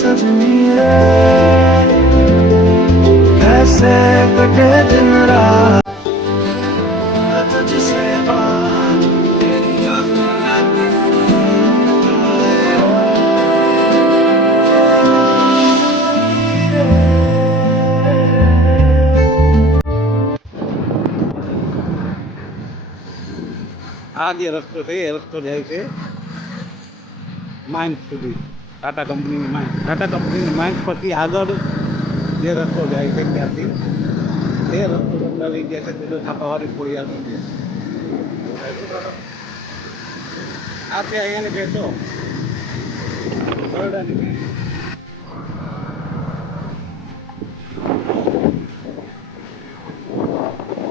सजनी रे कैसे कटे दिन रात तुझसे बात तेरी આ જે રસ્તો છે એ રસ્તો જાય છે માઇન્સ સુધી, ટાટા કંપનીની માઇન્સ. ટાટા કંપનીની માઇન્સ પછી આગળ જે રસ્તો જાય છે ત્યાંથી એ રસ્તો તમને લઈ જાય છે પેલો છાપાવાળી કોઈ આગળ છે. આ છે અહીંયાની ભેટો બરોડાની ભેટ.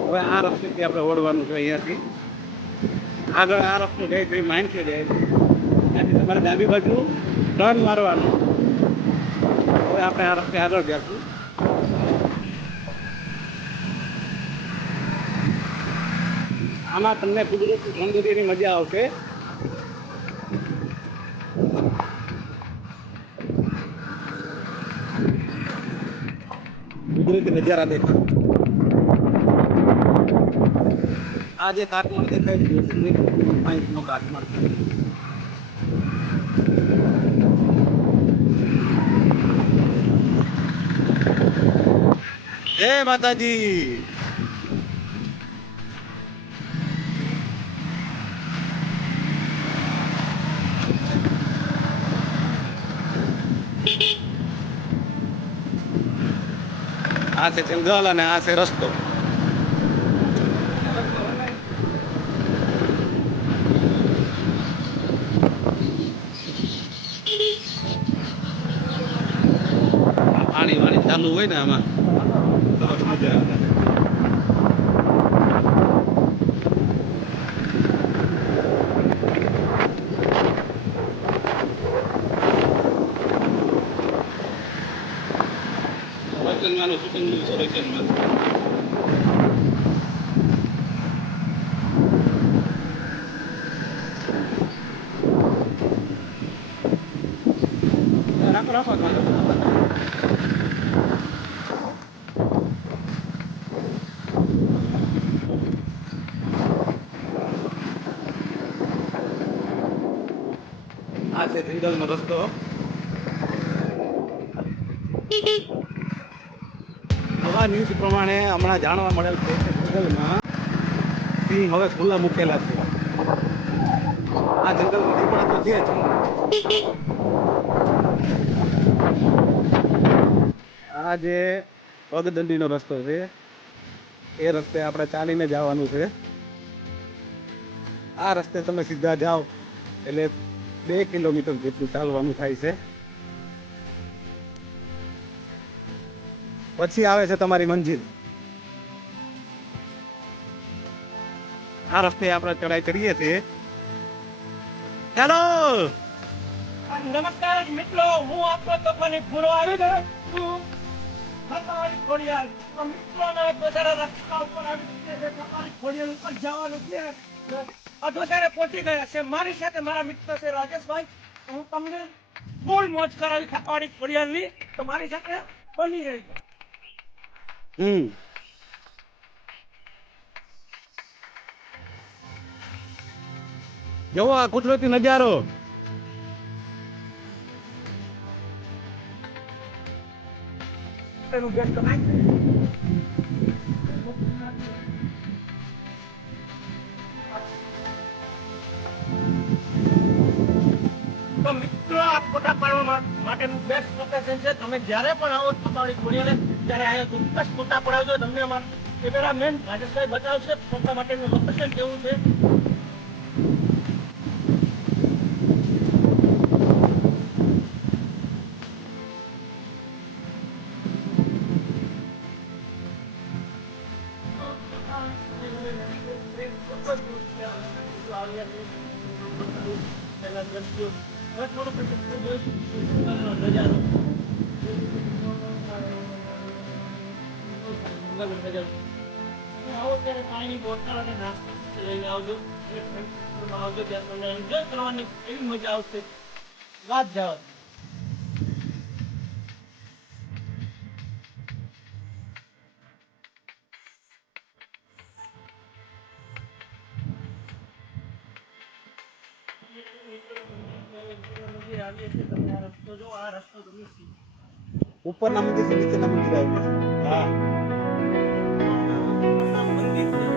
હવે આ રસ્તેથી આપણે ઓળવાનું છે અહીંયાથી આગળ. આ રસ્તો જાય તો એ માઇન્સ જાય છે. ત્યાંથી તમારે ડાબી બાજુ ટર્ન મારવાનું. હવે આપણે આ રસ્તે આગળ જઈશું. આમાં તમને કુદરતી સૌંદર્યની મજા આવશે. કુદરતી નજારા દેખાય. આ જે કાટમાળ દેખાય છે નો કાટમાળ. જય માતાજી. આ છે જંગલ અને આ છે રસ્તો. પાણી વાણી ચાલુ હોય ને આમાં સરસ મજા આવે. રચનવાનું સુકન્યું છે રચનમાં. રાખો રાખો. આ છે જંગલનો રસ્તો. નવા ન્યૂઝ પ્રમાણે હમણાં જાણવા મળેલ છે કે જંગલમાં સિંહ હવે ખુલ્લા મૂકેલા છે. આ જંગલમાં દીપડા તો છે જ. આ જે પગદંડીનો રસ્તો છે એ રસ્તે આપણે ચાલીને જવાનું છે. આ રસ્તે તમે સીધા જાઓ એટલે 2 કિલોમીટર જેટલું ચાલવાનું થાય છે. પછી આવે છે તમારી મંજિલ. આ રસ્તે આપણે ચડાઈ કરીએ છીએ. હેલો નમસ્કાર મિત્રો, હું આપનો તોફાની પૂરો આવી ગયો છું. ખતવાડી ખોડિયાર તો મિત્રોના પોતાના રસ્તા ઉપર આવી છે. ખતવાડી ખોડિયાર ઉપર જવાનું છે. અત્યારે પહોંચી ગયા છે. મારી સાથે મારા મિત્ર છે રાજેશભાઈ. હું તમને ફૂલ મોજ કરાવી ખતવાડી ખોડિયારની, તો મારી સાથે બની રહેજો. જુઓ આ કુદરતી નજારો. એનું ગેટ તો તો મિત્રો, આ ફોટા પાડવા માટેનું બેસ્ટ લોકેશન છે. તમે જ્યારે પણ આવો ખતવાડી ખોડિયાર ત્યારે અહીંયા ચોક્કસ ફોટા પડાવજો. તમને અમારા કેમેરામેન રાજેશભાઈ બતાવશે ફોટા માટેનું લોકેશન કેવું છે. પાણી બોટલ અને નાસ્તો લઈને આવજો. આવજો ત્યાં તમને એન્જોય કરવાની એવી મજા આવશે. વાત જવા આવીએ છીએ તમે આ રસ્તો જો આ રસ્તો તમે ઉપરના મંદિર નીચેના મંદિર આવ્યા. હા મંદિર છે